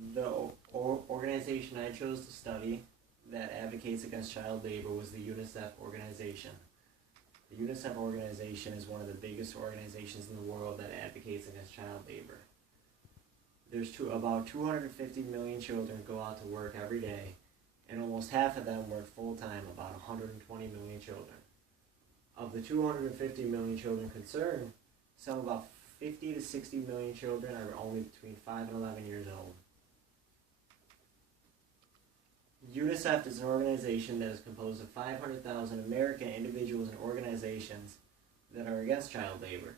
The organization I chose to study that advocates against child labor was the UNICEF organization. The UNICEF organization is one of the biggest organizations in the world that advocates against child labor. About 250 million children go out to work every day, and almost half of them work full-time, about 120 million children. Of the 250 million children concerned, some about 50 to 60 million children are only between 5 and 11 years old. UNICEF is an organization that is composed of 500,000 American individuals and organizations that are against child labor.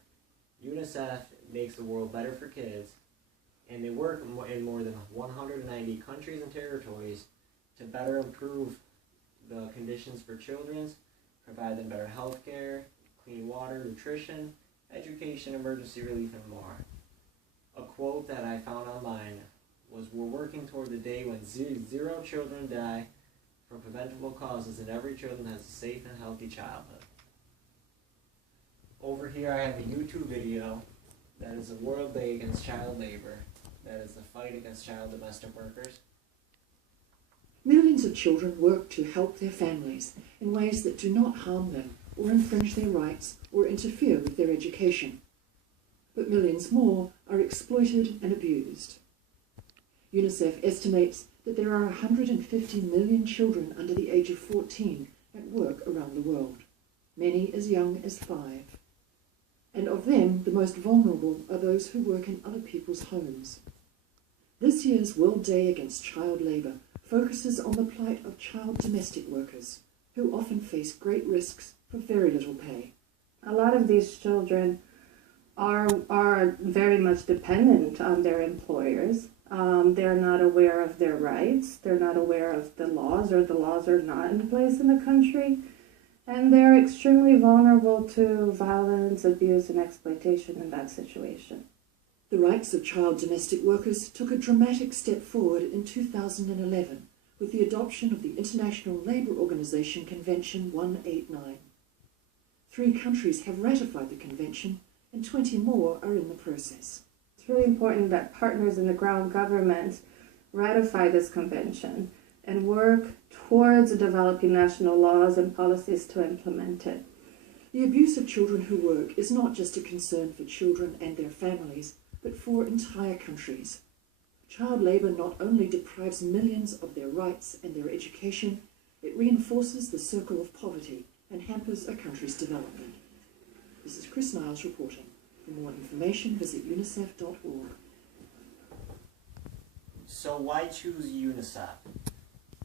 UNICEF makes the world better for kids, and they work in more than 190 countries and territories to better improve the conditions for children, provide them better health care, clean water, nutrition, education, emergency relief, and more. A quote that I found online was, "We're working toward the day when zero children die from preventable causes and every child has a safe and healthy childhood." Over here I have a YouTube video that is the World Day Against Child Labor, that is the fight against child domestic workers. Millions of children work to help their families in ways that do not harm them or infringe their rights or interfere with their education. But millions more are exploited and abused. UNICEF estimates that there are 150 million children under the age of 14 at work around the world, many as young as 5. And of them, the most vulnerable are those who work in other people's homes. This year's World Day Against Child Labor focuses on the plight of child domestic workers, who often face great risks for very little pay. A lot of these children are very much dependent on their employers. They're not aware of their rights. They're not aware of the laws, or the laws are not in place in the country. And they're extremely vulnerable to violence, abuse, and exploitation in that situation. The rights of child domestic workers took a dramatic step forward in 2011 with the adoption of the International Labour Organization Convention 189. 3 countries have ratified the convention and 20 more are in the process. It's really important that partners in the ground government ratify this convention and work towards developing national laws and policies to implement it. The abuse of children who work is not just a concern for children and their families, but for entire countries. Child labour not only deprives millions of their rights and their education, it reinforces the circle of poverty and hampers a country's development. This is Chris Niles reporting. For more information, visit unicef.org. So why choose UNICEF?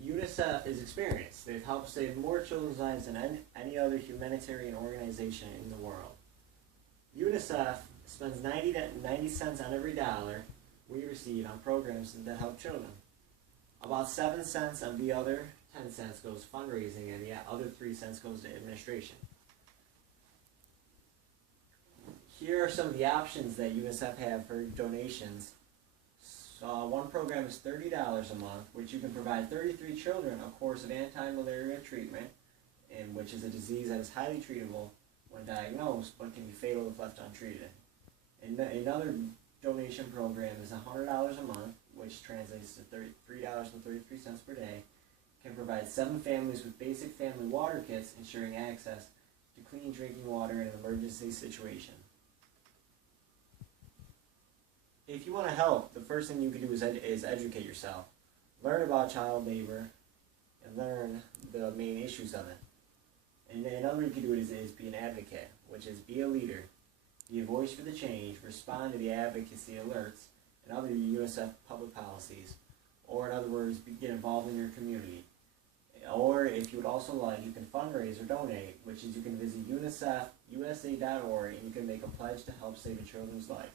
UNICEF is experienced. They've helped save more children's lives than any other humanitarian organization in the world. UNICEF spends 90 cents on every dollar we receive on programs that help children. About 7 cents of the other 10 cents goes fundraising, and the other 3 cents goes to administration. Here are some of the options that UNICEF have for donations. So one program is $30 a month, which you can provide 33 children a course of anti-malaria treatment, which is a disease that is highly treatable when diagnosed, but can be fatal if left untreated. Another donation program is $100 a month, which translates to $3.33 per day, can provide 7 families with basic family water kits, ensuring access to clean drinking water in an emergency situation. If you want to help, the first thing you can do is educate yourself. Learn about child labor and learn the main issues of it. And then another way you can do it is be an advocate, which is be a leader, be a voice for the change, respond to the advocacy alerts and other UNICEF public policies, or in other words, get involved in your community. Or if you would also like, you can fundraise or donate, which is you can visit UNICEFusa.org and you can make a pledge to help save a children's life.